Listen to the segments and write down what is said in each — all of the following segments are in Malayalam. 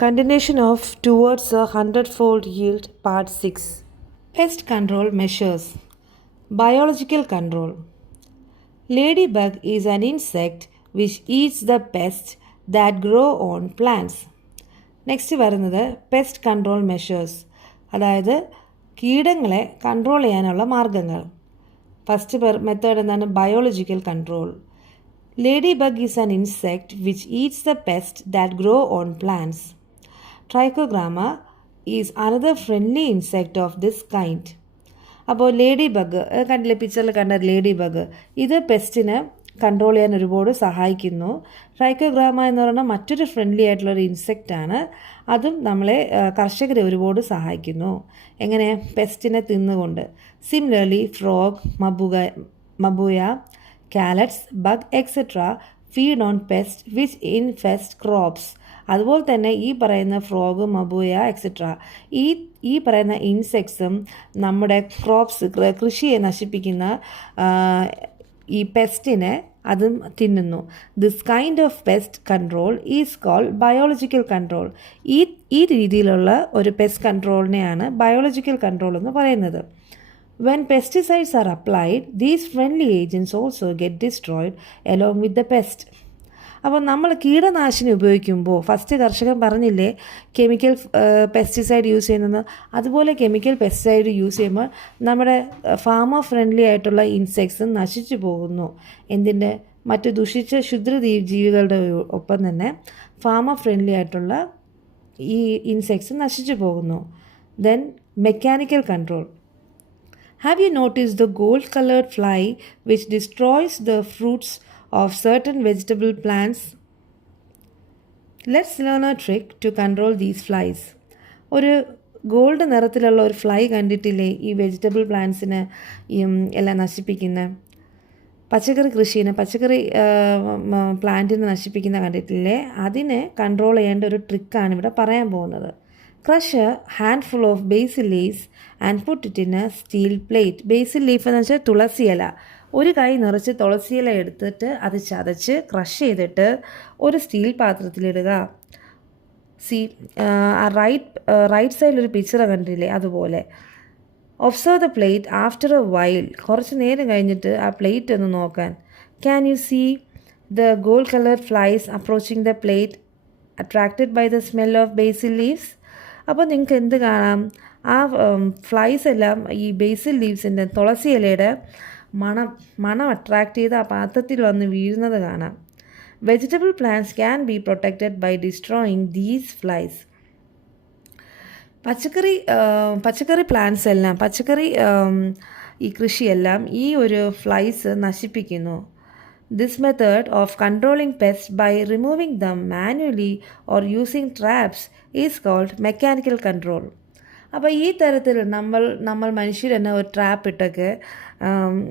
Continuation of Towards a Hundredfold Yield, Part 6. Pest Control Measures. Biological Control. Ladybug is an insect which eats the pests that grow on plants. Next വരുന്നത് പെസ്റ്റ് കൺട്രോൾ മെഷേഴ്സ്, അതായത് കീടങ്ങളെ കൺട്രോൾ ചെയ്യാനുള്ള മാർഗങ്ങൾ. ഫസ്റ്റ് മെത്തേഡ് എന്താണ്? Biological control. Lady bug is an insect which Eats the pest that grow on plants. Trichogramma is another friendly insect of this kind. അപ്പോൾ ലേഡി ബഗ് കണ്ടില്ലേ, പിക്ചറിൽ കണ്ട ലേഡി ബഗ്, ഇത് പെസ്റ്റിനെ കൺട്രോൾ ചെയ്യാൻ ഒരുപാട് സഹായിക്കുന്നു. ട്രൈക്കോഗ്രാമ എന്ന് പറയുന്ന മറ്റൊരു ഫ്രണ്ട്ലി ആയിട്ടുള്ളൊരു ഇൻസെക്റ്റാണ്. അതും നമ്മളെ കർഷകരെ ഒരുപാട് സഹായിക്കുന്നു. എങ്ങനെ? പെസ്റ്റിനെ തിന്നുകൊണ്ട്. Similarly frog, mabuya, calotes, bug etcetera feed on pest which infest crops. അതുപോലെ തന്നെ ഈ പറയുന്ന ഫ്രോഗ്, മബൂയ എക്സെട്ര ഈ പറയുന്ന ഇൻസെക്ട്സും നമ്മുടെ ക്രോപ്സ്, കൃഷിയെ നശിപ്പിക്കുന്ന ഈ പെസ്റ്റിനെ അതും തിന്നുന്നു. This kind of pest control is called biological control. ഈ രീതിയിലുള്ള ഒരു പെസ്റ്റ് കൺട്രോളിനെയാണ് ബയോളജിക്കൽ കൺട്രോൾ എന്ന് പറയുന്നത്. When pesticides are applied, these friendly agents also get destroyed along with the pest. അപ്പോൾ നമ്മൾ കീടനാശിനി ഉപയോഗിക്കുമ്പോൾ ഫസ്റ്റ് കർഷകൻ പറഞ്ഞില്ലേ കെമിക്കൽ പെസ്റ്റിസൈഡ് യൂസ് ചെയ്യുന്നത്, അതുപോലെ കെമിക്കൽ പെസ്റ്റിസൈഡ് യൂസ് ചെയ്യുമ്പോൾ നമ്മുടെ ഫാമർ ഫ്രണ്ട്ലി ആയിട്ടുള്ള ഇൻസെക്ട്സും നശിച്ചു പോകുന്നു. എന്തിൻ്റെ? മറ്റ് ദുഷിച്ച ക്ഷുദ്ര ജീവികളുടെ ഒപ്പം തന്നെ ഫാമർ ഫ്രണ്ട്ലി ആയിട്ടുള്ള ഈ ഇൻസെക്ട്സും നശിച്ചു പോകുന്നു. Then mechanical control. Have you noticed the gold-colored fly which destroys the fruits of certain vegetable plants? Let's learn a trick to control these flies. ഒരു ഗോൾഡ് നിറത്തിലുള്ള ഒരു ഫ്ലൈ കണ്ടിട്ടില്ലേ ഈ വെജിറ്റബിൾ പ്ലാന്റ്സിനെ എല്ലാം നശിപ്പിക്കുന്ന, പച്ചക്കറി കൃഷിനെ, പച്ചക്കറി പ്ലാന്റിനെ നശിപ്പിക്കുന്ന കണ്ടിട്ടില്ലേ? അതിനെ കൺട്രോൾ ചെയ്യേണ്ട ഒരു ട്രിക്കാണ് ഇവിടെ പറയാൻ പോകുന്നത്. Crush a handful of basil leaves and put it in a steel plate. Basil leaf എന്ന് വെച്ചാൽ തുളസിയില. ഒരു കൈ നിറച്ച് തുളസിയില എടുത്തിട്ട് അത് ചതച്ച് ക്രഷ് ചെയ്തിട്ട് ഒരു സ്റ്റീൽ പാത്രത്തിലിടുക. റൈറ്റ് സൈഡിലൊരു പിക്ചർ കണ്ടില്ലേ? അതുപോലെ observe the plate after a while. കുറച്ച് നേരം കഴിഞ്ഞിട്ട് ആ പ്ലേറ്റ് ഒന്ന് നോക്കാൻ. Can you see the gold colour flies approaching the plate attracted by the smell of basil leaves? അപ്പോൾ നിങ്ങൾക്ക് എന്ത് കാണാം? ആ ഫ്ലൈസ് എല്ലാം ഈ ബേസിൽ ലീവ്സിൻ്റെ, തുളസി ഇലയുടെ മണം അട്രാക്റ്റ് ചെയ്ത് ആ പാത്രത്തിൽ വന്ന് വീഴുന്നത് കാണാം. Vegetable plants can be protected by destroying these flies. പച്ചക്കറി പ്ലാന്റ്സ് എല്ലാം, ഈ കൃഷിയെല്ലാം ഈ ഒരു ഫ്ലൈസ് നശിപ്പിക്കുന്നു. This method of controlling pests by removing them manually or using traps is called mechanical control. അപ്പോൾ ഈ തരത്തിൽ നമ്മൾ മനുഷ്യർ തന്നെ ഒരു ട്രാപ്പ് ഇട്ടൊക്കെ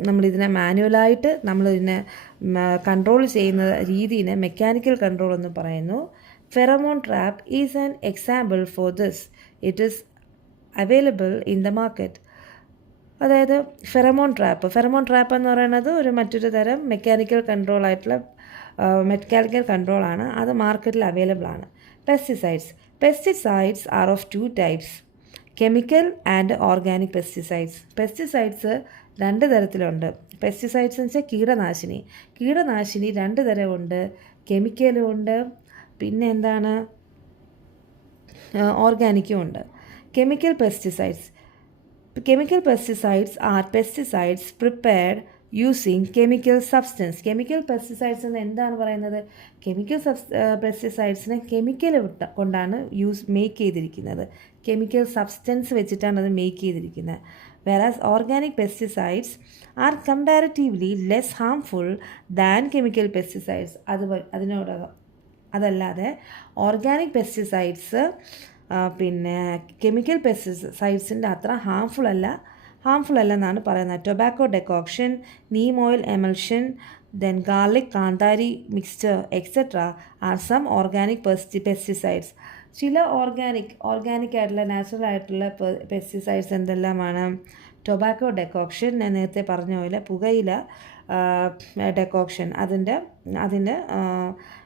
നമ്മളിതിനെ മാനുവലായിട്ട് നമ്മളിതിനെ കൺട്രോൾ ചെയ്യുന്ന രീതിനെ മെക്കാനിക്കൽ കൺട്രോൾ എന്ന് പറയുന്നു. Pheromone trap is an example for this. It is available in the market. അതായത് ഫെറമോൺ ട്രാപ്പ് എന്ന് പറയുന്നത് മറ്റൊരു തരം മെക്കാനിക്കൽ കൺട്രോളാണ്. അത് മാർക്കറ്റിൽ അവൈലബിൾ ആണ്. Pesticides are of two types, chemical and organic pesticides രണ്ട് തരത്തിലുണ്ട്. പെസ്റ്റിസൈഡ്സ് എന്ന് വെച്ചാൽ കീടനാശിനി രണ്ട് തരമുണ്ട്. കെമിക്കലും ഉണ്ട്, പിന്നെ എന്താണ്, ഓർഗാനിക്കും ഉണ്ട്. Chemical pesticides are pesticides prepared using chemical substance. Chemical pesticides എന്ന് എന്താണ് പറയുന്നത്? പെസ്റ്റിസൈഡ്സിനെ കെമിക്കൽ കൊണ്ടാണ് മേക്ക് ചെയ്തിരിക്കുന്നത്. കെമിക്കൽ സബ്സ്റ്റൻസ് വെച്ചിട്ടാണ് അത് മേക്ക് ചെയ്തിരിക്കുന്നത്. Whereas organic pesticides are comparatively less harmful than chemical pesticides. അതല്ലാതെ ഓർഗാനിക് പെസ്റ്റിസൈഡ്സ് പിന്നെ കെമിക്കൽ പെസ്റ്റിസൈഡ്സിൻ്റെ അത്ര ഹാംഫുൾ അല്ല എന്നാണ് പറയുന്നത്. Tobacco decoction, neem oil emulsion, then garlic, kanthari mixture etcetera are some organic pesticides. ചില ഓർഗാനിക് ആയിട്ടുള്ള നാച്ചുറൽ ആയിട്ടുള്ള പെസ്റ്റിസൈഡ്സ് എന്തെല്ലാമാണ്? ടൊബാക്കോ ഡെക്കോക്ഷൻ, ഞാൻ നേരത്തെ പറഞ്ഞ പോലെ പുകയില ഡെക്കോക്ഷൻ, അതിൻ്റെ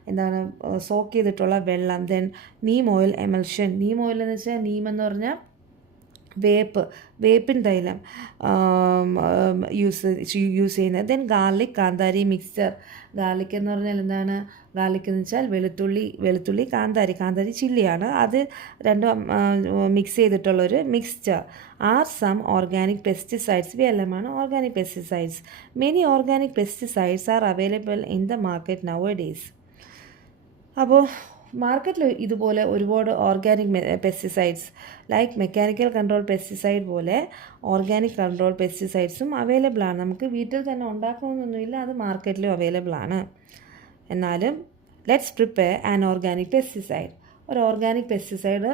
എന്താണ് സോക്ക് ചെയ്തിട്ടുള്ള വെള്ളം. Then Neem oil emulsion. Neem oil എന്ന് വെച്ചാൽ നീം എന്ന് പറഞ്ഞാൽ വേപ്പിൻ തൈലം യൂസ് ചെയ്യുന്നത്. Then garlic kanthari mixture. Garlic എന്ന് പറഞ്ഞാൽ എന്താണ്? ഗാർലിക് എന്ന് വെച്ചാൽ വെളുത്തുള്ളി കാന്താരി ചില്ലിയാണ്. അത് രണ്ടും മിക്സ് ചെയ്തിട്ടുള്ളൊരു mixture. Are some organic pesticides. ഇവയെല്ലാമാണ് organic pesticides. Many organic pesticides are available in the market nowadays. അപ്പോൾ മാർക്കറ്റിൽ ഇതുപോലെ ഒരുപാട് organic pesticides like mechanical control pesticide പോലെ ഓർഗാനിക് കൺട്രോൾ പെസ്റ്റിസൈഡ്സും അവൈലബിൾ ആണ്. നമുക്ക് വീട്ടിൽ തന്നെ ഉണ്ടാക്കണമെന്നൊന്നുമില്ല, അത് മാർക്കറ്റിലും അവൈലബിൾ ആണ്. എന്നാലും let's prepare an organic pesticide. ഒരു ഓർഗാനിക് പെസ്റ്റിസൈഡ്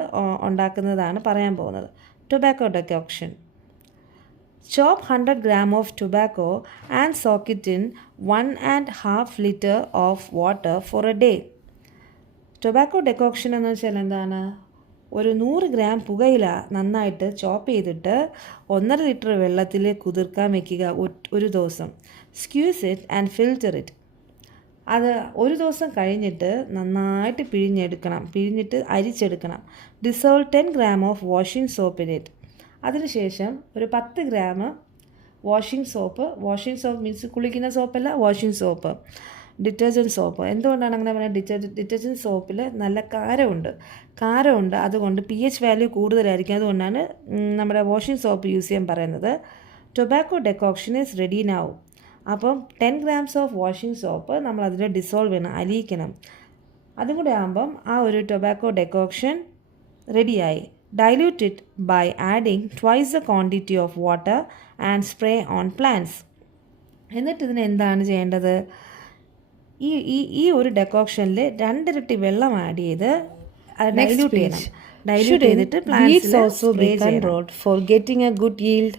ഉണ്ടാക്കുന്നതാണ് പറയാൻ പോകുന്നത്. Tobacco ഡെക്കോക്ഷൻ. Chop 100 gram of tobacco and soak it in 1.5 liter of water for a day. Tobacco decoction എന്ന് വെച്ചാൽ എന്താണ്? ഒരു 100 ഗ്രാം പുകയില നന്നായിട്ട് ചോപ്പ് ചെയ്തിട്ട് 1.5 ലിറ്റർ വെള്ളത്തിൽ കുതിർക്കാൻ വയ്ക്കുക ഒരു ദിവസം. Squeeze it and filter it. അത് ഒരു ദിവസം കഴിഞ്ഞിട്ട് നന്നായിട്ട് പിഴിഞ്ഞിട്ട് അരിച്ചെടുക്കണം. Dissolve 10 gram of washing soap in it. അതിനുശേഷം ഒരു 10 ഗ്രാം വാഷിംഗ് സോപ്പ് മീൻസ് കുളിക്കുന്ന സോപ്പല്ല, വാഷിംഗ് സോപ്പ്, ഡിറ്റർജൻറ്റ് സോപ്പ്. എന്തുകൊണ്ടാണ് അങ്ങനെ പറയുന്നത്? ഡിറ്റർജൻറ്റ് സോപ്പിൽ നല്ല കാരമുണ്ട്, അതുകൊണ്ട് pH വാല്യൂ കൂടുതലായിരിക്കും. അതുകൊണ്ടാണ് നമ്മുടെ വാഷിംഗ് സോപ്പ് യൂസ് ചെയ്യാൻ പറയുന്നത്. Tobacco decoction is ready now. അപ്പം 10 grams ഓഫ് വാഷിംഗ് സോപ്പ് നമ്മൾ അതിൽ ഡിസോൾവ് ചെയ്യണം, അലിയിക്കണം. അതും കൂടെ ആകുമ്പം ആ ഒരു ടൊബാക്കോ ഡെക്കോക്ഷൻ റെഡിയായി. Dilute it by adding twice the quantity of water and spray on plants. എന്നിട്ട് ഇതിന് എന്താണ് ചെയ്യേണ്ടത്? ഈ ഒരു ഡെക്കോക്ഷനിൽ 2 ഇരട്ടി വെള്ളം ആഡ് ചെയ്ത് ഡൈല്യൂട്ട് ചെയ്തിട്ട് പ്ലാന്റ്സിൽ സ്പ്രേ ചെയ്യണം. For getting a good yield,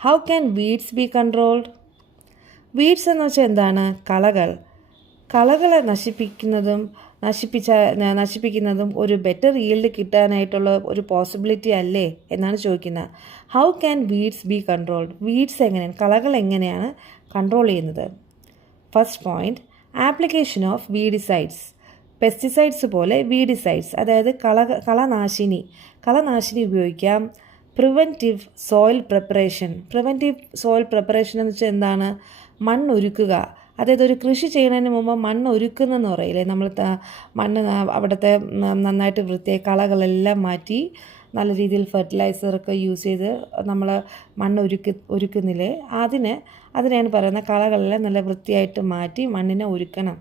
how can weeds be controlled? Weeds എന്ന് വെച്ചാൽ എന്താണ്? കളകളെ നശിപ്പിക്കുന്നതും ഒരു ബെറ്റർ ഈൽഡ് കിട്ടാനായിട്ടുള്ള ഒരു പോസിബിലിറ്റി അല്ലേ എന്നാണ് ചോദിക്കുന്നത്. How can weeds be controlled? കളകൾ എങ്ങനെയാണ് കൺട്രോൾ ചെയ്യുന്നത്? First point, application of weedicides. Pesticides പോലെ വീഡിസൈഡ്സ്, അതായത് കളനാശിനി ഉപയോഗിക്കാം. പ്രിവെൻറ്റീവ് സോയിൽ പ്രിപ്പറേഷൻ എന്ന് വെച്ചാൽ എന്താണ്? മണ്ണൊരുക്കുക. അതായത് ഒരു കൃഷി ചെയ്യുന്നതിന് മുമ്പ് മണ്ണ് ഒരുക്കുന്നെന്ന് പറയില്ലേ, നമ്മൾ മണ്ണ് അവിടുത്തെ നന്നായിട്ട് വൃത്തിയായി കളകളെല്ലാം മാറ്റി നല്ല രീതിയിൽ ഫെർട്ടിലൈസറൊക്കെ യൂസ് ചെയ്ത് നമ്മൾ മണ്ണ് ഒരുക്കുന്നില്ലേ, അതിനെയാണ് പറയുന്നത് കളകളെല്ലാം നല്ല വൃത്തിയായിട്ട് മാറ്റി മണ്ണിനെ ഒരുക്കണം.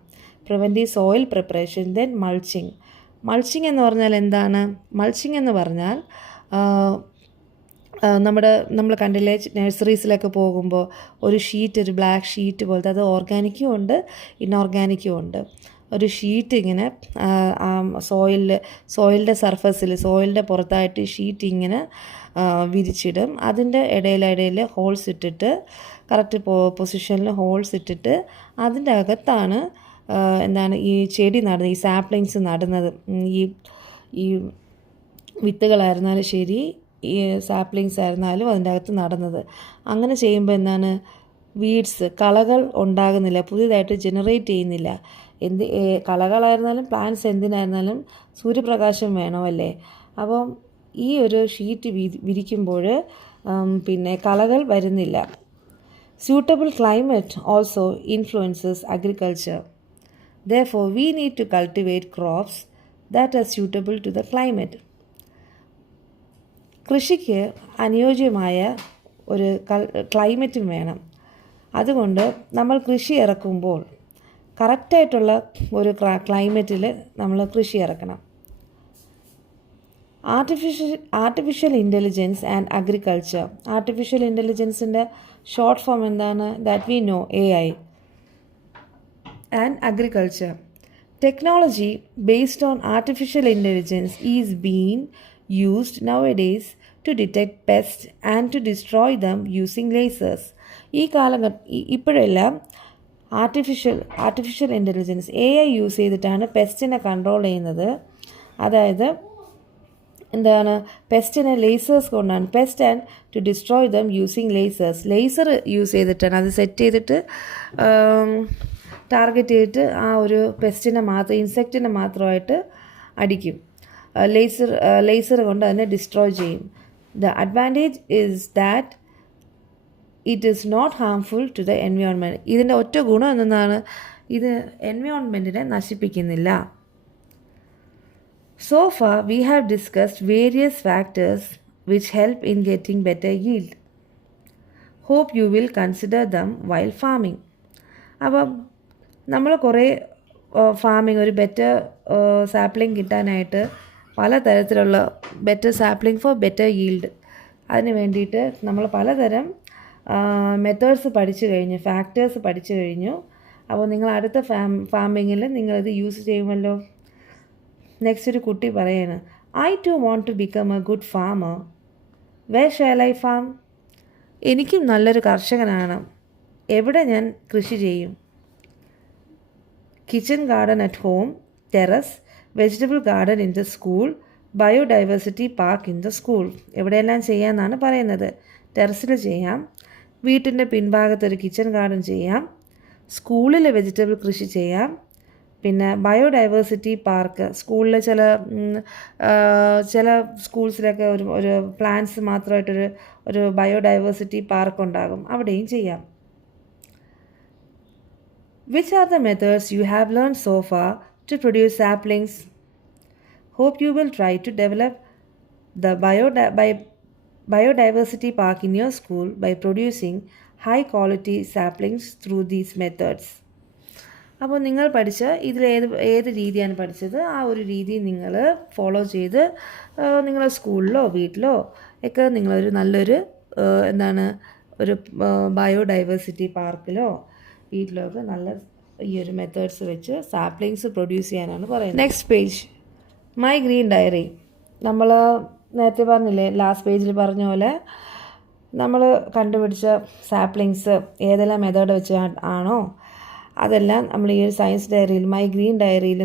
Preventive soil preparation. Then mulching എന്ന് പറഞ്ഞാൽ എന്താണ്? മൾച്ചിങ് എന്ന് പറഞ്ഞാൽ നമ്മൾ കണ്ടില്ലേ നഴ്സറീസിലൊക്കെ പോകുമ്പോൾ ഒരു ബ്ലാക്ക് ഷീറ്റ് പോലത്തെ, അത് ഓർഗാനിക്കും ഉണ്ട് ഇൻഓർഗാനിക്കും ഉണ്ട്. ഒരു ഷീറ്റ് ഇങ്ങനെ സോയിലിൻ്റെ സർഫസിൽ സോയിലിൻ്റെ പുറത്തായിട്ട് ഷീറ്റ് ഇങ്ങനെ വിരിച്ചിടും. അതിൻ്റെ ഇടയിൽ ഹോൾസ് ഇട്ടിട്ട് കറക്റ്റ് പൊസിഷനിൽ ഹോൾസ് ഇട്ടിട്ട് അതിൻ്റെ അകത്താണ് ഈ ചെടി നടുന്നത്, ഈ സാപ്ലിങ്സ് നടുന്നത്. ഈ വിത്തുകളായിരുന്നാലും ശരി, ഈ സാപ്ലിങ്സ് ആയിരുന്നാലും അതിൻ്റെ അകത്ത് നടുന്നത്. അങ്ങനെ ചെയ്യുമ്പോൾ വീഡ്സ്, കളകൾ ഉണ്ടാകുന്നില്ല, പുതിയതായിട്ട് ജനറേറ്റ് ചെയ്യുന്നില്ല. കളകളായിരുന്നാലും പ്ലാന്റ്സ് എന്തിനായിരുന്നാലും സൂര്യപ്രകാശം വേണമല്ലേ. അപ്പം ഈ ഒരു ഷീറ്റ് വിരിക്കുമ്പോൾ കളകൾ വരുന്നില്ല. Suitable climate also influences agriculture. Therefore, we need to cultivate crops that are suitable to the climate. കൃഷിക്ക് അനുയോജ്യമായ ഒരു ക്ലൈമറ്റും വേണം. അതുകൊണ്ട് നമ്മൾ കൃഷി ഇറക്കുമ്പോൾ കറക്റ്റായിട്ടുള്ള ഒരു ക്ലൈമറ്റിൽ നമ്മൾ കൃഷി ഇറക്കണം. Artificial intelligence and agriculture. Artificial ഇൻ്റലിജൻസിൻ്റെ ഷോർട്ട് ഫോം എന്താണ്? That we know, AI. And agriculture. Technology based on artificial intelligence is being used nowadays to detect pests and to destroy them using lasers. ഇപ്പോഴെല്ലാം ആർട്ടിഫിഷ്യൽ ഇൻ്റലിജൻസ് AI യൂസ് ചെയ്തിട്ടാണ് പെസ്റ്റിനെ കൺട്രോൾ ചെയ്യുന്നത്. അതായത് പെസ്റ്റിനെ ലേസേഴ്സ് കൊണ്ടാണ്. Pest and to destroy them using laser use ചെയ്തിട്ടാണ് അത് സെറ്റ് ചെയ്തിട്ട് ടാർഗറ്റ് ചെയ്തിട്ട് ആ ഒരു പെസ്റ്റിനെ മാത്രം ഇൻസെക്റ്റിനെ മാത്രമായിട്ട് അടിക്കും. ലേസർ കൊണ്ട് അതിനെ ഡിസ്ട്രോയ് ചെയ്യും. The advantage is that it is not harmful to the environment. ഇതിൻ്റെ ഒറ്റ ഗുണം എന്താണ്? ഇത് എൻവയോൺമെൻറ്റിനെ നശിപ്പിക്കുന്നില്ല. So far, we have discussed various factors which help in getting better yield. Hope you will consider them while farming. അപ്പം നമ്മൾ കുറേ ഫാമിംഗ് ഒരു ബെറ്റർ സാപ്ലിംഗ് കിട്ടാനായിട്ട് പലതരത്തിലുള്ള ബെറ്റർ സാപ്ലിംഗ് ഫോർ ബെറ്റർ yield് അതിന് വേണ്ടിയിട്ട് നമ്മൾ പലതരം മെത്തേഡ്സ് പഠിച്ചു കഴിഞ്ഞു, ഫാക്ടേഴ്സ് പഠിച്ചു കഴിഞ്ഞു. അപ്പോൾ നിങ്ങൾ അടുത്ത ഫാമിങ്ങിൽ നിങ്ങളിത് യൂസ് ചെയ്യുമല്ലോ. നെക്സ്റ്റ് ഒരു കുട്ടി പറയാണ്, I too want to become a good farmer. Where shall I farm? എനിക്കും നല്ലൊരു കർഷകനാണ്. എവിടെ ഞാൻ കൃഷി ചെയ്യും? Kitchen garden at home, terrace, vegetable garden in the school, biodiversity park in the school. എവിടെയെല്ലാം ചെയ്യാമെന്നാണ് പറയുന്നത്. ടെറസിൽ ചെയ്യാം, വീട്ടിൻ്റെ പിൻഭാഗത്തൊരു കിച്ചൺ ഗാർഡൻ ചെയ്യാം, സ്കൂളിൽ വെജിറ്റബിൾ കൃഷി ചെയ്യാം, പിന്നെ ബയോഡൈവേഴ്സിറ്റി പാർക്ക്, സ്കൂളിൽ ചില സ്കൂൾസിലൊക്കെ ഒരു പ്ലാന്റ്സ് മാത്രമായിട്ടൊരു ബയോഡൈവേഴ്സിറ്റി പാർക്ക് ഉണ്ടാകും, അവിടെയും ചെയ്യാം. Which are the methods you have learned so far to produce saplings? Hope you will try to develop the biodiversity park in your school by producing high quality saplings through these methods. അപ്പോൾ നിങ്ങൾ പഠിച്ച ഇതിൽ ഏത് രീതിയാണ് പഠിച്ചത്, ആ ഒരു രീതി നിങ്ങൾ ഫോളോ ചെയ്ത് നിങ്ങളുടെ സ്കൂളിലോ വീട്ടിലോ ഒക്കെ നിങ്ങളൊരു നല്ലൊരു ഒരു ബയോഡൈവേഴ്സിറ്റി പാർക്കിലോ വീട്ടിലോ ഒക്കെ നല്ല ഈ ഒരു മെത്തേഡ്സ് വെച്ച് സാപ്ലിങ്സ് പ്രൊഡ്യൂസ് ചെയ്യാനാണ് പറയുന്നത്. Next page, my green diary. നമ്മൾ നേരത്തെ പറഞ്ഞില്ലേ, ലാസ്റ്റ് പേജിൽ പറഞ്ഞ പോലെ നമ്മൾ കണ്ടുപിടിച്ച സാപ്ലിങ്സ് ഏതെല്ലാം മെത്തേഡ് വെച്ച് ആണോ അതെല്ലാം നമ്മൾ ഈ ഒരു സയൻസ് ഡയറിയിൽ, മൈ ഗ്രീൻ ഡയറിയിൽ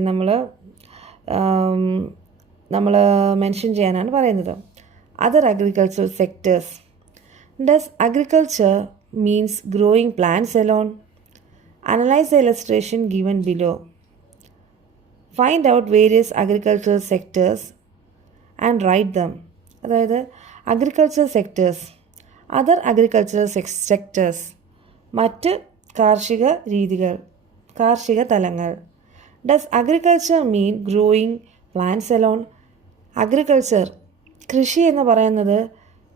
നമ്മൾ മെൻഷൻ ചെയ്യാനാണ് പറയുന്നത്. Other agricultural sectors. Does agriculture means growing plants alone? Analyse the illustration given below. Find out various agricultural sectors and write them. അതായത് agricultural sectors, other agricultural sectors, മറ്റ് കാർഷിക രീതികൾ, കാർഷിക തലങ്ങൾ. Does agriculture mean growing plants alone? Agriculture, കൃഷി എന്ന് പറയുന്നത്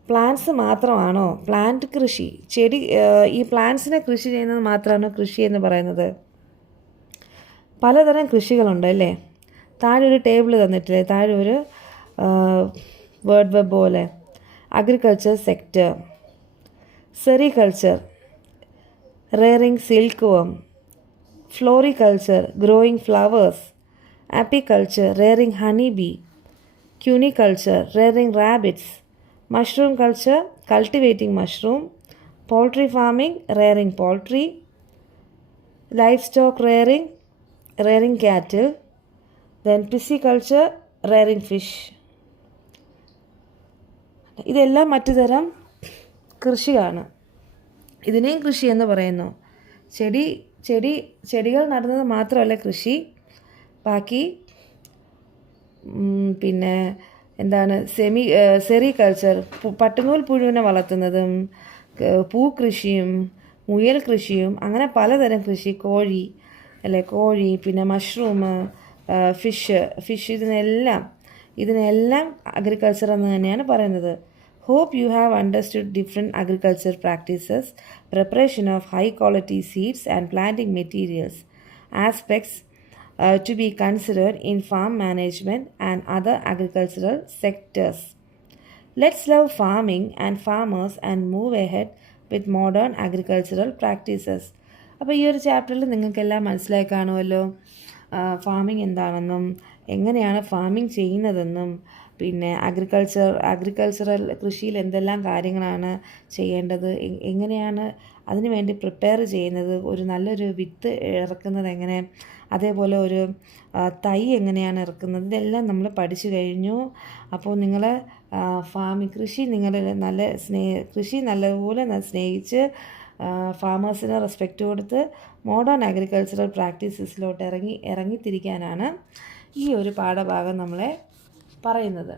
പ്ലാന്റ്സ് മാത്രമാണോ? പ്ലാന്റ് കൃഷി, ഈ പ്ലാന്റ്സിനെ കൃഷി ചെയ്യുന്നത് മാത്രമാണോ കൃഷി എന്ന് പറയുന്നത്? പലതരം കൃഷികളുണ്ട് അല്ലേ? താഴെ ഒരു ടേബിൾ തന്നിട്ടില്ലേ, താഴെ ഒരു വേർഡ് വെബ് പോലെ. Agriculture sector, sericulture, rearing silkworm, floriculture, growing flowers, apiculture, rearing honeybee, cuniculture, rearing rabbits, mushroom culture, cultivating mushroom, poultry farming, rearing poultry, livestock rearing, rearing cattle, then pisciculture, rearing fish. ഇതെല്ലാം മറ്റു തരം കൃഷിയാണ്. ഇതിനെയും കൃഷി എന്ന് പറയുന്നു. ചെടികൾ നടുന്നത് മാത്രമല്ല കൃഷി, ബാക്കി പിന്നെ സെറികൾച്ചർ, പട്ടുനൂൽ പുഴുവിനെ വളർത്തുന്നതും പൂക്കൃഷിയും മുയൽ കൃഷിയും അങ്ങനെ പലതരം കൃഷി, കോഴി, പിന്നെ മഷ്റൂം, ഫിഷ്, ഇതിനെല്ലാം അഗ്രികൾച്ചർ എന്ന് തന്നെയാണ് പറയുന്നത്. Hope you have understood different agriculture practices, preparation of high quality seeds and planting materials, aspects to be considered in farm management and other agricultural sectors. Let's love farming and farmers and move ahead with modern agricultural practices. അപ്പോൾ ഈ ഒരു ചാപ്റ്ററിൽ നിങ്ങൾക്കെല്ലാം മനസ്സിലായി കാണുമല്ലോ ഫാമിംഗ് എന്താണെന്നും എങ്ങനെയാണ് ഫാമിംഗ് ചെയ്യുന്നതെന്നും പിന്നെ അഗ്രികൾച്ചറൽ കൃഷിയിൽ എന്തെല്ലാം കാര്യങ്ങളാണ് ചെയ്യേണ്ടത്, എങ്ങനെയാണ് അതിനു വേണ്ടി പ്രിപ്പയർ ചെയ്യുന്നത്, ഒരു നല്ലൊരു വിത്ത് ഇറക്കുന്നത് എങ്ങനെ, അതേപോലെ ഒരു തൈ എങ്ങനെയാണ് ഇറക്കുന്നത്, ഇതെല്ലാം നമ്മൾ പഠിച്ചു കഴിഞ്ഞു. അപ്പോൾ നിങ്ങൾ കൃഷി നല്ലതുപോലെ സ്നേഹിച്ച് ഫാമേഴ്സിന് റെസ്പെക്റ്റ് കൊടുത്ത് മോഡേൺ അഗ്രികൾച്ചറൽ പ്രാക്ടീസസിലോട്ട് ഇറങ്ങിത്തിരിക്കാനാണ് ഈ ഒരു പാഠഭാഗം നമ്മളെ പറയുന്നത്.